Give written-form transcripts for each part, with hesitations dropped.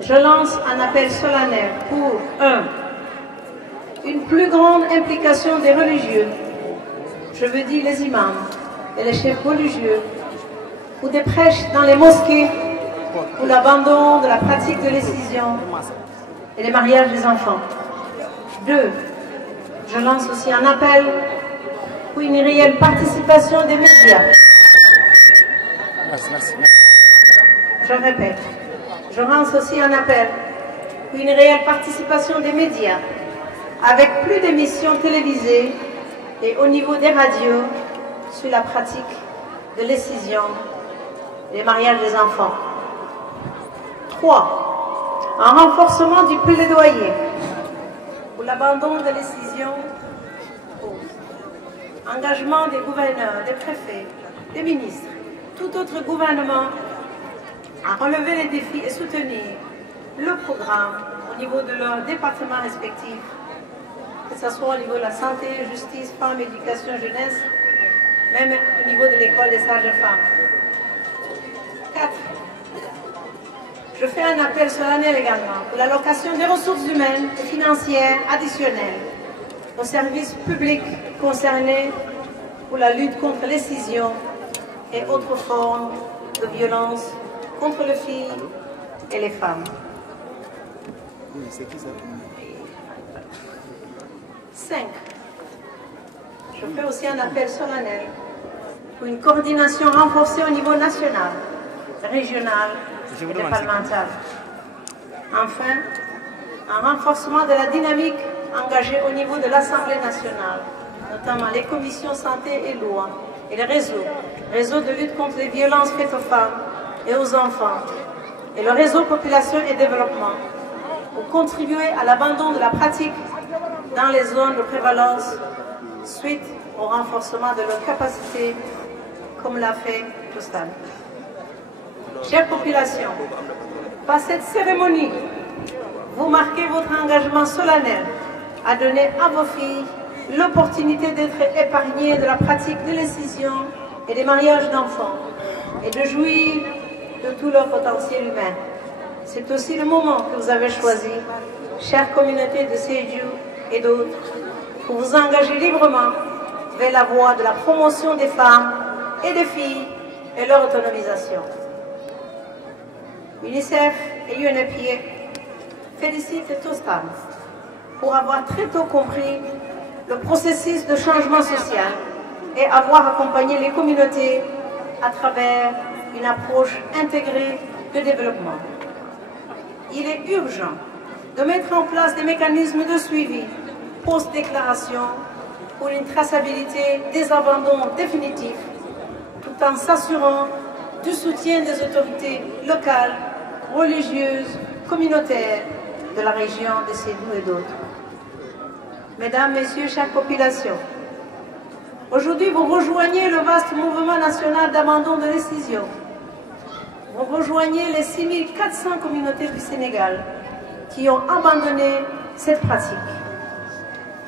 je lance un appel solennel pour 1. Une plus grande implication des religieux, je veux dire les imams et les chefs religieux, ou des prêches dans les mosquées, pour l'abandon de la pratique de l'excision et les mariages des enfants. 2. Je lance aussi un appel pour une réelle participation des médias. Je répète, je lance aussi un appel pour une réelle participation des médias, avec plus d'émissions télévisées et au niveau des radios sur la pratique de l'excision et les mariages des enfants. 3. Un renforcement du plaidoyer pour l'abandon de l'excision, engagement des gouverneurs, des préfets, des ministres, tout autre gouvernement à relever les défis et soutenir le programme au niveau de leurs départements respectifs, que ce soit au niveau de la santé, justice, femmes, éducation, jeunesse, même au niveau de l'école des sages-femmes. 4. Je fais un appel solennel également pour l'allocation des ressources humaines et financières additionnelles aux services publics concernés pour la lutte contre l'excision et autres formes de violence contre les filles et les femmes. 5. Je fais aussi un appel solennel pour une coordination renforcée au niveau national, régional et départemental. Enfin, un renforcement de la dynamique engagée au niveau de l'Assemblée nationale, notamment les commissions santé et loi et les réseaux de lutte contre les violences faites aux femmes et aux enfants, et le réseau population et développement, pour contribuer à l'abandon de la pratique dans les zones de prévalence suite au renforcement de leurs capacités, comme l'a fait Tostan. Chère population, par cette cérémonie, vous marquez votre engagement solennel à donner à vos filles l'opportunité d'être épargnées de la pratique de l'excision et des mariages d'enfants et de jouir de tout leur potentiel humain. C'est aussi le moment que vous avez choisi, chère communauté de Sédhiou et d'autres, pour vous engager librement vers la voie de la promotion des femmes et des filles et leur autonomisation. UNICEF et UNFPA félicitent Tostan pour avoir très tôt compris le processus de changement social et avoir accompagné les communautés à travers une approche intégrée de développement. Il est urgent de mettre en place des mécanismes de suivi post-déclaration pour une traçabilité des abandons définitifs, tout en s'assurant du soutien des autorités locales, religieuses, communautaires de la région de Sédhiou et d'autres. Mesdames, Messieurs, chère population, aujourd'hui vous rejoignez le vaste mouvement national d'abandon de l'excision. Vous rejoignez les 6400 communautés du Sénégal qui ont abandonné cette pratique.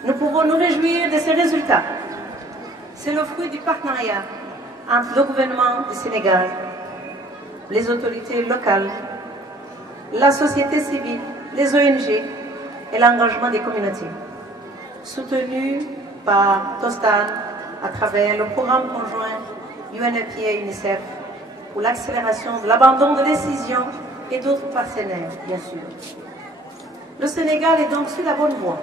Nous pouvons nous réjouir de ces résultats. C'est le fruit du partenariat entre le gouvernement du Sénégal, les autorités locales, la société civile, les ONG et l'engagement des communautés, soutenu par Tostan à travers le programme conjoint UNFPA et UNICEF pour l'accélération de l'abandon de l'excision et d'autres partenaires, bien sûr. Le Sénégal est donc sur la bonne voie.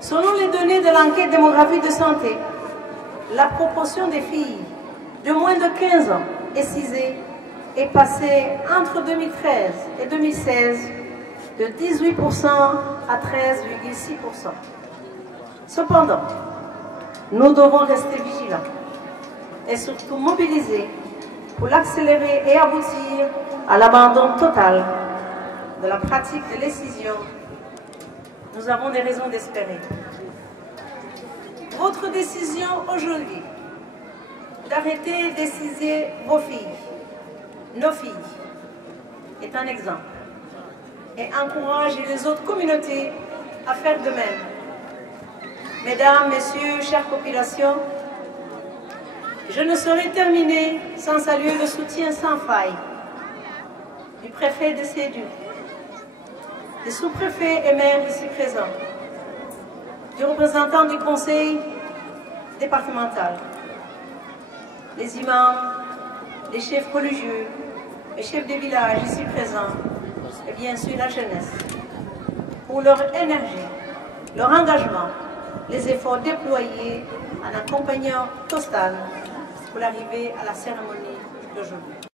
Selon les données de l'enquête démographique de santé, la proportion des filles de moins de 15 ans excisées est passée entre 2013 et 2016 de 18% à 13,6%. Cependant, nous devons rester vigilants et surtout mobilisés pour l'accélérer et aboutir à l'abandon total de la pratique de l'excision. Nous avons des raisons d'espérer. Votre décision aujourd'hui d'arrêter d'exciser vos filles, nos filles, est un exemple et encourage les autres communautés à faire de même. Mesdames, Messieurs, chère population, je ne saurais terminer sans saluer le soutien sans faille du préfet de Sédhiou, des sous-préfets et maires ici présents, des représentants du conseil départemental, les imams, les chefs religieux, les chefs de village ici présents, et bien sûr la jeunesse, pour leur énergie, leur engagement, les efforts déployés en accompagnant Tostan pour l'arrivée à la cérémonie d'aujourd'hui.